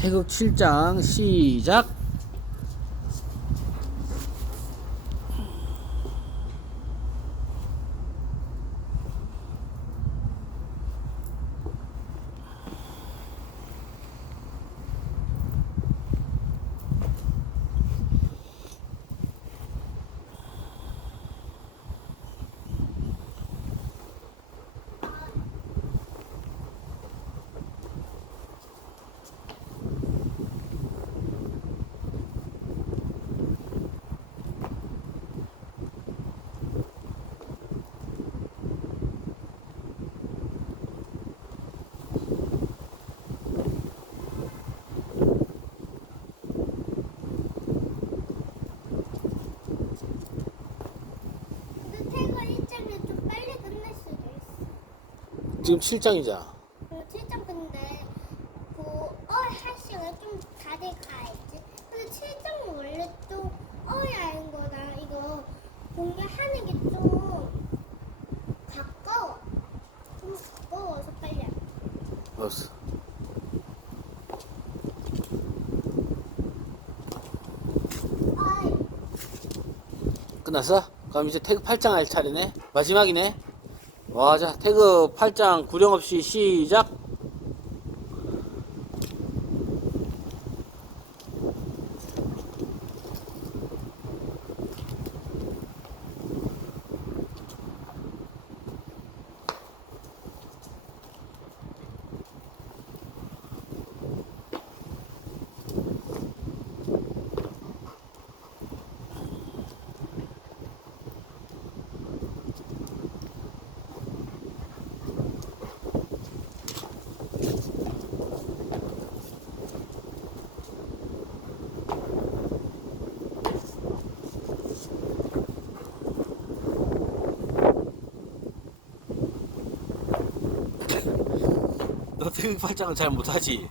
태극 7장 시작. 지금 7장이잖아. 그리고 7장 근데 그 어할 시간 좀 다들 가야지. 근데 7장은 원래 좀 어야 거다. 이거 공개하는 게 좀 가까워. 좀 가까워서 빨리. 알았어. 어이. 끝났어? 그럼 이제 태그 8장 할 차례네. 마지막이네. 와, 자, 태그 8장 구령 없이 시작. 너 태그 8장은 잘 못하지?